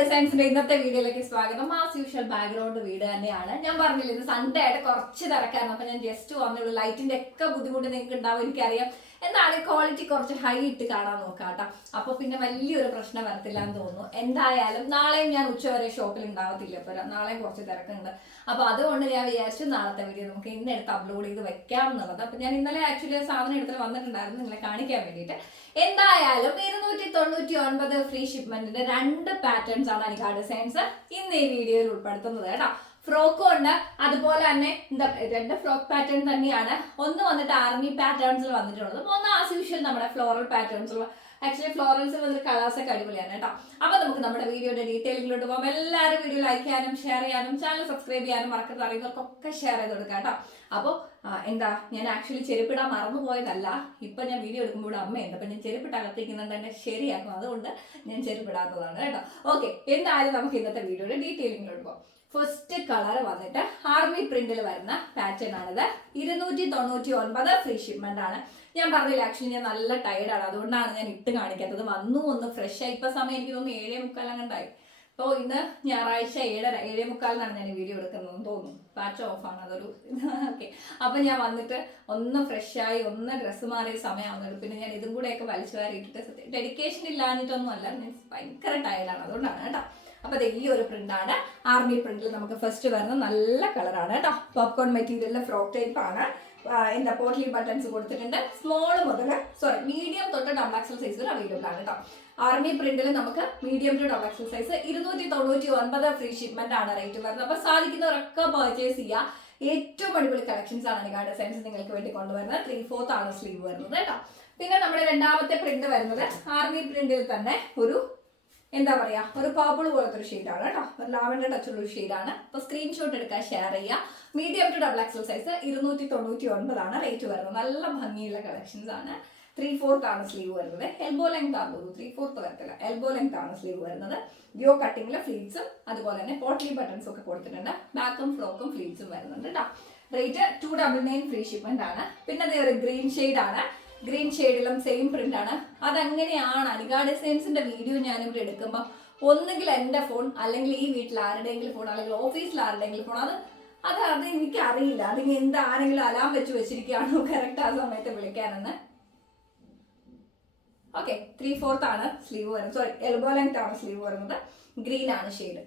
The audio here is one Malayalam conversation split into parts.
ഡിസൈൻസിന്റെ ഇന്നത്തെ വീഡിയോയിലേക്ക് സ്വാഗതം. ആസ് യൂഷ്വൽ ബാക്ക്ഗ്രൗണ്ട് വീട് തന്നെയാണ്. ഞാൻ പറഞ്ഞില്ല ഇന്ന് സൺഡേ ആയിട്ട് കുറച്ച് തിരക്കായിരുന്നു. അപ്പൊ ഞാൻ ജസ്റ്റ് വന്നുള്ളൂ ലൈറ്റിന്റെ ഒക്കെ ബുദ്ധിമുട്ട് നിങ്ങൾക്ക് ഉണ്ടാവും എനിക്കറിയാം. എന്താണ് ക്വാളിറ്റി കുറച്ച് ഹൈ ഇട്ട് കാണാൻ നോക്കാം കേട്ടോ അപ്പൊ പിന്നെ വലിയൊരു പ്രശ്നം വരത്തില്ല എന്ന് തോന്നുന്നു. എന്തായാലും നാളെയും ഞാൻ ഉച്ചവരെ ഷോപ്പിൽ ഉണ്ടാവത്തില്ല. പോരാ നാളെയും കുറച്ച് തിരക്കുണ്ട്. അപ്പൊ അതുകൊണ്ട് ഞാൻ വിചാരിച്ചു നാളത്തെ വീഡിയോ നമുക്ക് ഇന്ന് എടുത്ത് അപ്ലോഡ് ചെയ്ത് വെക്കാം എന്നുള്ളത് അപ്പൊ ഞാൻ ഇന്നലെ ആക്ച്വലി സാധനം എടുത്തിട്ട് വന്നിട്ടുണ്ടായിരുന്നു നിങ്ങളെ കാണിക്കാൻ വേണ്ടിയിട്ട്. എന്തായാലും ഇരുന്നൂറ്റി തൊണ്ണൂറ്റി ഒൻപത് ഫ്രീ ഷിപ്മെന്റിന്റെ രണ്ട് പാറ്റേൺസ് ആണ് എനിക്ക് ആ ഡിസൈൻസ് ഇന്ന് ഈ വീഡിയോയിൽ ഉൾപ്പെടുത്തുന്നത് കേട്ടോ. ഫ്രോക്കും ഉണ്ട്. അതുപോലെ തന്നെ എന്താ രണ്ട് ഫ്രോക്ക് പാറ്റേൺ തന്നെയാണ്. ഒന്ന് വന്നിട്ട് ആർമി പാറ്റേൺസിൽ വന്നിട്ടുള്ളത്. ഒന്ന് ആസ് യൂഷ്വൽ നമ്മുടെ ഫ്ലോറൽ പാറ്റേൺസിൽ ആക്ച്വലി ഫ്ലോറൽസിൽ വന്നിട്ട് കളേഴ്സ് ഒക്കെ അടിപൊളിയാണ് കേട്ടോ. അപ്പൊ നമുക്ക് നമ്മുടെ വീഡിയോയുടെ ഡീറ്റെയിലിലോട്ട് പോകാം. എല്ലാവരും വീഡിയോ ലൈക്ക് ചെയ്യാനും ഷെയർ ചെയ്യാനും ചാനൽ സബ്സ്ക്രൈബ് ചെയ്യാനും മറക്കരുത്. അറിയുന്നവർക്കൊക്കെ ഷെയർ ചെയ്ത് കൊടുക്കാം കേട്ടോ. അപ്പോൾ എന്താ ഞാൻ ആക്ച്വലി ചെരുപ്പിടാൻ മറന്നു പോയതല്ല ഇപ്പൊ ഞാൻ വീഡിയോ എടുക്കുമ്പോൾ അമ്മയുണ്ട്. അപ്പൊ ഞാൻ ചെരുപ്പിട്ട് അകത്തേക്കുന്നത് തന്നെ ശരിയാക്കും. അതുകൊണ്ട് ഞാൻ ചെരുപ്പിടാത്തതാണ് കേട്ടോ. ഓക്കെ എന്തായാലും നമുക്ക് ഇന്നത്തെ വീഡിയോയുടെ ഡീറ്റെയിലിങ്ങിലോട്ട് പോകാം. ഫസ്റ്റ് കളർ വന്നിട്ട് ആർമി പ്രിന്റിൽ വരുന്ന പാറ്റേൺ ആണിത്. ഇരുന്നൂറ്റി തൊണ്ണൂറ്റി ഒൻപത് ഫ്രീ ഷിപ്മെന്റ് ആണ്. ഞാൻ പറഞ്ഞില്ല ആക്ച്വലി ഞാൻ നല്ല ടയർഡാണ് അതുകൊണ്ടാണ് ഞാൻ ഇട്ട് കാണിക്കാത്തത്. വന്നു ഒന്ന് ഫ്രഷ് ആയി. ഇപ്പൊ സമയം എനിക്ക് തോന്നുന്നു ഏഴേ മുക്കാൽ അങ്ങണ്ടായി അപ്പോൾ ഇന്ന് ഞായറാഴ്ച ഏഴര ഏഴേ മുക്കാലിനാണ് ഞാൻ വീഡിയോ എടുക്കുന്നതെന്ന് തോന്നുന്നു. പാച്ച് ഓഫാണ് അതൊരു ഓക്കെ അപ്പൊ ഞാൻ വന്നിട്ട് ഒന്ന് ഫ്രഷ് ആയി ഒന്ന് ഡ്രസ്സ് മാറിയ സമയമാകുന്നുണ്ട് പിന്നെ ഞാൻ ഇതും കൂടെയൊക്കെ വലിച്ചു വാരിയിട്ടിട്ട് ഡെഡിക്കേഷൻ ഇല്ലാഞ്ഞിട്ടൊന്നും അല്ല ഭയങ്കര ടയർഡാണ് അതുകൊണ്ടാണ് കേട്ടോ. അപ്പൊ ദേ ഈ ഒരു പ്രിന്റാണ് ആർമി പ്രിന്റിൽ നമുക്ക് ഫസ്റ്റ് വരുന്ന നല്ല കളറാണ് കേട്ടോ. പോപ്കോൺ മെറ്റീരിയലിലെ ഫ്രോക്ക് ടൈപ്പ് ആണ്. എന്താ പോട്ട്ലി ബട്ടൺസ് കൊടുത്തിട്ടുണ്ട്. സ്മോൾ മുതൽ സോറി മീഡിയം തൊട്ട് ഡബിൾ എക്സൽ സൈസ് വരെ അവൈലബിൾ ആണ് കേട്ടോ. ആർമി പ്രിന്റിൽ നമുക്ക് medium to double XL size ഇരുന്നൂറ്റി തൊണ്ണൂറ്റി ഒൻപത് ഫ്രീ ഷിപ്മെന്റ് ആണ് റേറ്റ് വരുന്നത്. അപ്പൊ സാധിക്കുന്നവരൊക്കെ പർച്ചേസ് ചെയ്യുക ഏറ്റവും അടിപൊളി കളക്ഷൻസ് ആണ് നിങ്ങളുടെ സെൻസ് നിങ്ങൾക്ക് വേണ്ടി കൊണ്ടുവരുന്നത്. ത്രീ ഫോർത്ത് ആണ് സ്ലീവ് വരുന്നത് കേട്ടോ. പിന്നെ നമ്മുടെ രണ്ടാമത്തെ പ്രിന്റ് വരുന്നത് ആർമി പ്രിന്റിൽ തന്നെ ഒരു എന്താ പറയാ ഒരു പർപ്പിൾ പോലത്തെ ഒരു ഷെയ്ഡാണ് കേട്ടോ. ഒരു ലാവൻഡർ ടച്ചുള്ള ഒരു ഷെയ്ഡാണ് അപ്പൊ സ്ക്രീൻഷോട്ട് എടുക്കാൻ ഷെയർ ചെയ്യാം medium to double XL size ഇരുന്നൂറ്റി തൊണ്ണൂറ്റി ഒൻപതാണ് റേറ്റ് വരുന്നത്. നല്ല ഭംഗിയുള്ള കളക്ഷൻസ് ആണ്. ത്രീ ഫോർത്ത് ആണ് സ്ലീവ് വരുന്നത്. എൽബോ ലെങ്ത് ആണ് തോന്നുന്നു. ത്രീ ഫോർത്ത് വരത്തില്ല. എൽബോ ലെങ്ത് ആണ് സ്ലീവ് വരുന്നത്. യോ കട്ടിങ്ങിലെ ഫ്ലീറ്റ്സും അതുപോലെ തന്നെ പോട്ട്ലി ബട്ടൺസും ഒക്കെ കൊടുത്തിട്ടുണ്ട്. ബാക്കും ഫ്രോക്കും ഫ്ലീറ്റ്സും വരുന്നുണ്ട് കേട്ടോ. Rate two double nine free shipment ആണ്. പിന്നെ ഒരു ഗ്രീൻ ഷെയ്ഡ് ആണ്. ഗ്രീൻ ഷെയ്ഡിലും സെയിം പ്രിന്റ് ആണ് അതങ്ങനെയാണ് അനിക ഡിസൈൻസിന്റെ വീഡിയോ ഞാനിവിടെ എടുക്കുമ്പോൾ ഒന്നുകിൽ എന്റെ ഫോൺ അല്ലെങ്കിൽ ഈ വീട്ടിൽ ആരുടെയെങ്കിലും ഫോൺ അല്ലെങ്കിൽ ഓഫീസിൽ ആരുടെയെങ്കിലും ഫോൺ അത് അത് അത് എനിക്ക് അറിയില്ല അതിന് എന്താണെങ്കിലും അലാം വെച്ച് വെച്ചിരിക്കുകയാണോ കറക്റ്റ് ആ സമയത്ത് വിളിക്കാനെന്ന്. ഓക്കെ ത്രീ ഫോർത്ത് ആണ് സ്ലീവ് വരുന്നത്. സോറി എൽബോ ലെങ്ത് ആണ് സ്ലീവ് വരുന്നത്. ഗ്രീൻ ആണ് ഷെയ്ഡ്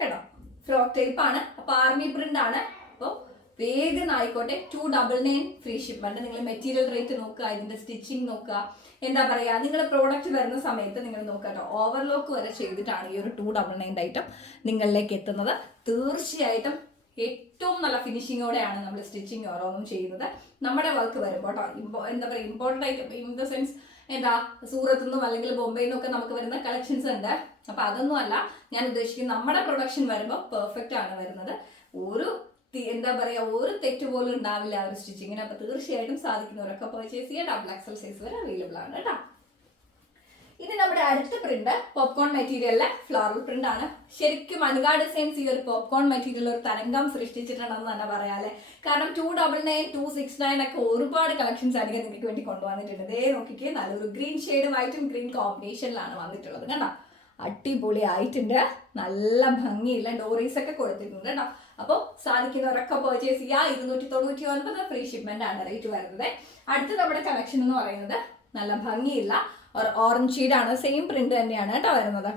കേട്ടോ? ഫ്രോക്ക് ടൈപ്പ് ആണ്. അപ്പൊ ആർമി പ്രിന്റ് ആണ്. അപ്പോൾ വേഗം ആയിക്കോട്ടെ. Two double nine free shipment നിങ്ങൾ മെറ്റീരിയൽ റേറ്റ് നോക്കുക ഇതിന്റെ സ്റ്റിച്ചിങ് നോക്കുക. എന്താ പറയാ നിങ്ങൾ പ്രോഡക്റ്റ് വരുന്ന സമയത്ത് നിങ്ങൾ നോക്കുക കേട്ടോ ഓവർലോക്ക് വരെ ചെയ്തിട്ടാണ് ഈ ഒരു ടു ഡബിൾ നയൻ ഐറ്റം നിങ്ങളിലേക്ക് എത്തുന്നത്. തീർച്ചയായിട്ടും ഏറ്റവും നല്ല ഫിനിഷിങ്ങോടെയാണ് നമ്മൾ സ്റ്റിച്ചിങ് ഓരോന്നും ചെയ്യുന്നത്. നമ്മുടെ വർക്ക് വരുമ്പോൾ കേട്ടോ ഇമ്പോ എന്താ പറയുക ഇമ്പോർട്ടന്റ് ആയിട്ട് ഇൻ ദ സെൻസ് എന്താ സൂറത്തു നിന്നും അല്ലെങ്കിൽ ബോംബെയിൽ നിന്നൊക്കെ നമുക്ക് വരുന്ന കളക്ഷൻസ് ഉണ്ട്. അപ്പൊ അതൊന്നും അല്ല ഞാൻ ഉദ്ദേശിക്കുന്നത് നമ്മുടെ പ്രൊഡക്ഷൻ വരുമ്പോൾ പെർഫെക്റ്റ് ആണ് വരുന്നത്. ഒരു എന്താ പറയാ ഒരു തെറ്റ് പോലും ഉണ്ടാവില്ല ആ ഒരു സ്റ്റിച്ചിങ്ങിന്. അപ്പൊ തീർച്ചയായിട്ടും സാധിക്കുന്നവരൊക്കെ പർച്ചേസ് ചെയ്യാം ഡബിൾ എക്സൽ സൈസ് വരെ അവൈലബിൾ ആണ് കേട്ടോ. ഇനി നമ്മുടെ അടുത്ത പ്രിന്റ് പോപ്കോൺ മെറ്റീരിയലിലെ ഫ്ലോറൽ പ്രിന്റ് ആണ്. ശരിക്കും അനുഗാ ഡിസൈൻസ് ഈ ഒരു പോപ്കോൺ മെറ്റീരിയൽ ഒരു തരംഗം സൃഷ്ടിച്ചിട്ടുണ്ടെന്ന് തന്നെ പറയാല്ലേ. കാരണം two double nine two six nine ഒക്കെ ഒരുപാട് കളക്ഷൻസ് അധികം നിങ്ങൾക്ക് വേണ്ടി കൊണ്ടുവന്നിട്ടുണ്ട്. ദേ നോക്കിക്കേ നല്ലൊരു ഗ്രീൻ ഷെയ്ഡ് വൈറ്റും ഗ്രീൻ കോമ്പിനേഷനിലാണ് വന്നിട്ടുള്ളത് കണ്ടോ? അടിപൊളി ആയിട്ടുണ്ട് നല്ല ഭംഗിയില്ല ഡോറീസ് ഒക്കെ കൊടുത്തിട്ടുണ്ട് കേട്ടോ. അപ്പോൾ സാധിക്കുന്നവരൊക്കെ പർച്ചേസ് ചെയ്യുക. ഇരുന്നൂറ്റി തൊണ്ണൂറ്റി ഒൻപത് ഫ്രീ ഷിപ്മെന്റ് ആണ് റേറ്റ് വരുന്നത്. അടുത്ത നമ്മുടെ കളക്ഷൻ എന്ന് പറയുന്നത് നല്ല ഭംഗിയുള്ള ഓറഞ്ച് ഷീഡാണ് സെയിം പ്രിന്റ് തന്നെയാണ് കേട്ടോ വരുന്നത്.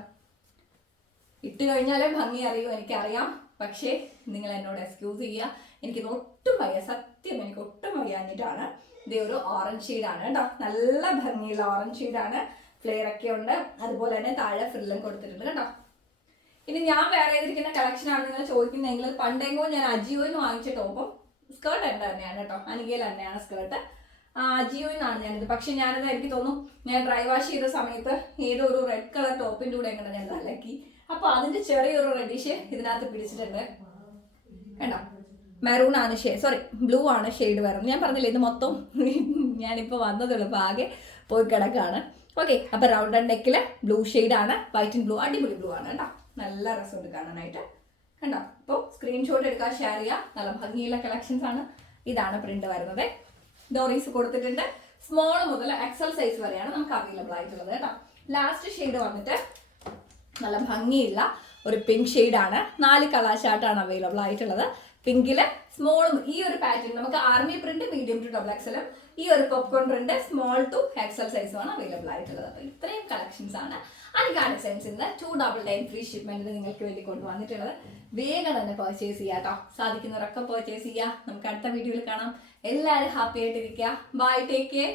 ഇട്ട് കഴിഞ്ഞാലേ ഭംഗി അറിയൂ എനിക്കറിയാം. പക്ഷേ നിങ്ങൾ എന്നോട് എക്സ്ക്യൂസ് ചെയ്യുക. എനിക്ക് ഒട്ടും വയ്യ സത്യം എനിക്ക് ഒട്ടും വയ്യാഞ്ഞിട്ടാണ്. ഇതേ ഒരു ഓറഞ്ച് ഷെയ്ഡാണ് കേട്ടോ. നല്ല ഭംഗിയുള്ള ഓറഞ്ച് ഷെയ്ഡാണ് ഫ്ലെയർ ഒക്കെ ഉണ്ട്. അതുപോലെ തന്നെ താഴെ ഫ്രില്ലും കൊടുത്തിട്ടുണ്ട് കേട്ടോ. ഇനി ഞാൻ വേറെ ചെയ്തിരിക്കുന്ന കളക്ഷൻ ആണ് നിങ്ങൾ ചോദിക്കുന്നതെങ്കിൽ പണ്ടെങ്കോ ഞാൻ അജിയോയിൽ നിന്ന് വാങ്ങിച്ച ടോപ്പും സ്കേർട്ട് എന്റെ തന്നെയാണ് കേട്ടോ. അനികയിൽ തന്നെയാണ് സ്കേർട്ട് അജിയോയിൽ നിന്നാണ് ഞാനിത്. പക്ഷെ ഞാനത് എനിക്ക് തോന്നുന്നു ഞാൻ ഡ്രൈ വാഷ് ചെയ്ത സമയത്ത് ഏതോ ഒരു റെഡ് കളർ ടോപ്പിന്റെ കൂടെ എങ്ങനെ ഞാൻ അലക്കി അപ്പൊ അതിന്റെ ചെറിയൊരു റെഡിഷ് ഇതിനകത്ത് പിടിച്ചിട്ടുണ്ട്. കണ്ടോ? മെറൂൺ ആണ് ഷെയ്ഡ് സോറി ബ്ലൂ ആണ് ഷെയ്ഡ് വരുന്നത്. ഞാൻ പറഞ്ഞില്ല ഇത് മൊത്തം ഞാനിപ്പോൾ വന്നതുള്ളൂ. അപ്പോൾ ആകെ പോയി കിടക്കാണ്. ഓക്കെ അപ്പൊ റൗണ്ട് ആൻഡ് ബ്ലൂ ഷെയ്ഡ് ആണ്. വൈറ്റ് ആൻഡ് ബ്ലൂ അടിപൊളി ബ്ലൂ ആണ് കേട്ടോ. നല്ല രസമുണ്ട് കാണാനായിട്ട്. കണ്ടോ? അപ്പോൾ സ്ക്രീൻഷോട്ട് എടുക്കുക ഷെയർ ചെയ്യുക നല്ല ഭംഗിയുള്ള കളക്ഷൻസ് ആണ് ഇതാണ് പ്രിന്റ് വരുന്നത്. ഡോറീസ് കൊടുത്തിട്ടുണ്ട്. സ്മോൾ മുതൽ എക്സൽ സൈസ് വരെയാണ് നമുക്ക് അവൈലബിൾ ആയിട്ടുള്ളത് കേട്ടോ. ലാസ്റ്റ് ഷെയ്ഡ് വന്നിട്ട് നല്ല ഭംഗിയുള്ള ഒരു പിങ്ക് ആണ്. നാല് കളർ ഷാർട്ടാണ് അവൈലബിൾ ആയിട്ടുള്ളത്. പിങ്കിൽ സ്മോളും ഈ ഒരു പാറ്റേൺ നമുക്ക് army print medium to double എക്സലും ഈ ഒരു popcorn print small to XL ആണ് അവൈലബിൾ ആയിട്ടുള്ളത്. അപ്പോൾ ഇത്രയും കളക്ഷൻസ് ആണ്. അൺകാർഡ് സെൻസിന്റെ two double nine free shipment നിങ്ങൾക്ക് വേണ്ടി കൊണ്ടുവന്നിട്ടുള്ളത്. വേഗം തന്നെ പർച്ചേസ് ചെയ്യാം കേട്ടോ സാധിക്കുന്നവരൊക്കെ പർച്ചേസ് ചെയ്യുക നമുക്ക് അടുത്ത വീഡിയോയിൽ കാണാം. എല്ലാവരും ഹാപ്പി ആയിട്ടിരിക്കുക. Bye take care